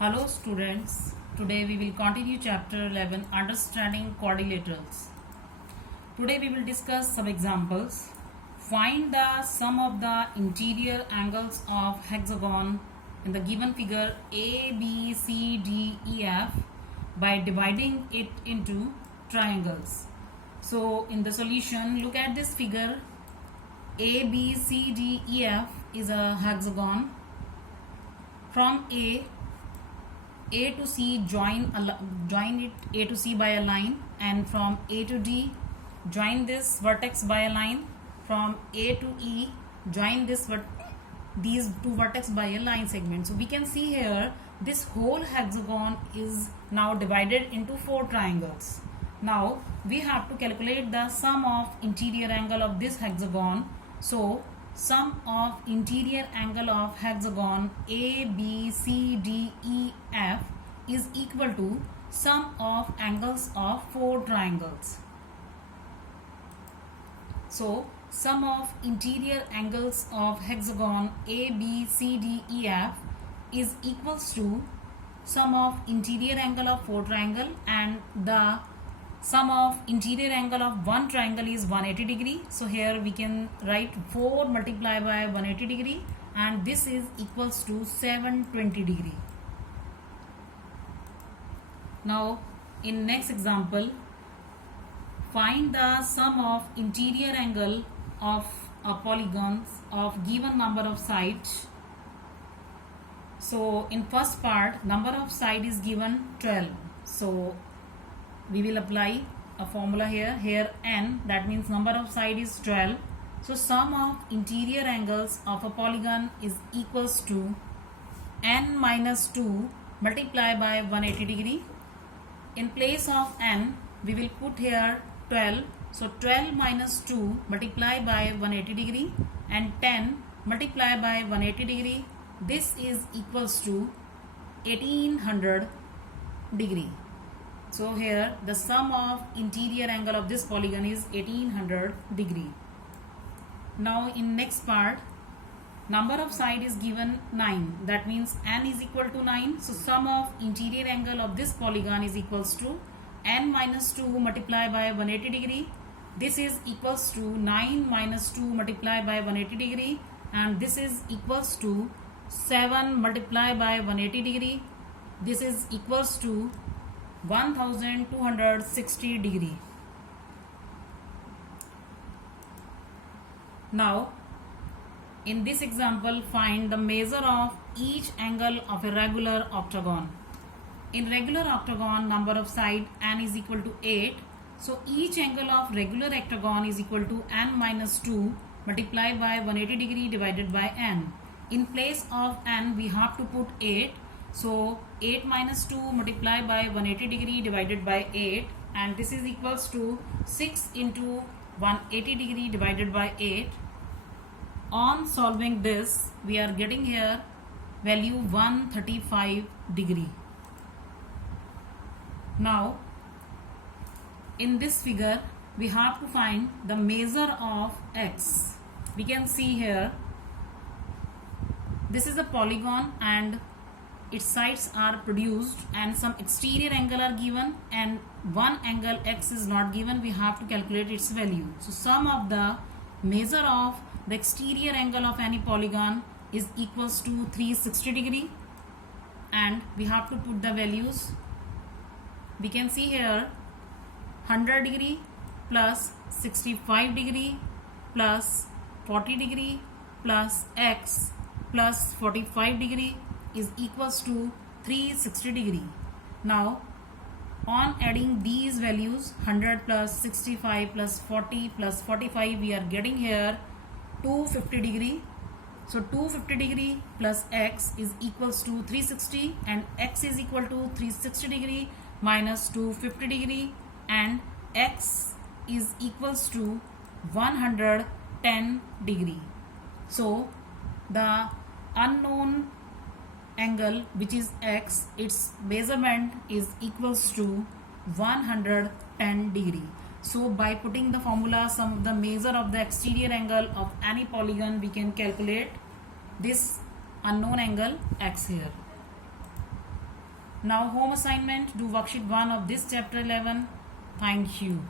Hello students, today we will continue chapter 11 Understanding Quadrilaterals. Today we will discuss some examples. Find the sum of the interior angles of hexagon in the given figure A, B, C, D, E, F by dividing it into triangles. So in the solution, look at this figure. A, B, C, D, E, F is a hexagon. From A to C join it A to C by a line, and from A to D join this vertex by a line. From A to E join these two vertex by a line segment. So we can see here this whole hexagon is now divided into four triangles. Now we have to calculate the sum of interior angle of this hexagon. So sum of interior angle of hexagon A, B, C, D, E, F is equal to sum of angles of four triangles. So sum of interior angles of hexagon A, B, C, D, E, F is equals to sum of interior angle of four triangle, and the sum of interior angle of one triangle is 180 degree. So here we can write 4 multiplied by 180 degree, and this is equals to 720 degree. Now in next example, find the sum of interior angle of a polygon of given number of sides. So in first part, number of side is given 12. So we will apply a formula here n, that means number of side is 12. So sum of interior angles of a polygon is equals to n minus 2 multiplied by 180 degree. In place of n we will put here 12. So 12 minus 2 multiplied by 180 degree, and 10 multiplied by 180 degree. This is equals to 1800 degree. So here the sum of interior angle of this polygon is 1800 degree. Now in next part, number of side is given 9, that means n is equal to 9. So sum of interior angle of this polygon is equals to n minus 2 multiplied by 180 degree. This is equals to 9 minus 2 multiplied by 180 degree, and this is equals to 7 multiplied by 180 degree. This is equals to 1260 degree. Now in this example, find the measure of each angle of a regular octagon. In regular octagon, number of side n is equal to 8. So each angle of regular octagon is equal to n minus 2 multiplied by 180 degree divided by n. In place of n we have to put 8. So 8 minus 2 multiplied by 180 degree divided by 8, and this is equals to 6 into 180 degree divided by 8. On solving this, we are getting here value 135 degree. Now in this figure we have to find the measure of x. We can see here this is a polygon and its sides are produced, and some exterior angle are given, and one angle x is not given. We have to calculate its value. So sum of the measure of the exterior angle of any polygon is equals to 360 degree, and we have to put the values. We can see here 100 degree plus 65 degree plus 40 degree plus x plus 45 degree is equals to 360 degree. Now on adding these values, 100 plus 65 plus 40 plus 45, we are getting here 250 degree. So 250 degree plus x is equals to 360, and x is equal to 360 degree minus 250 degree, and x is equals to 110 degree. So the unknown angle, which is x, its measurement is equals to 110 degree. So by putting the formula, the measure of the exterior angle of any polygon, we can calculate this unknown angle x here. Now home assignment, do worksheet 1 of this chapter 11. Thank you.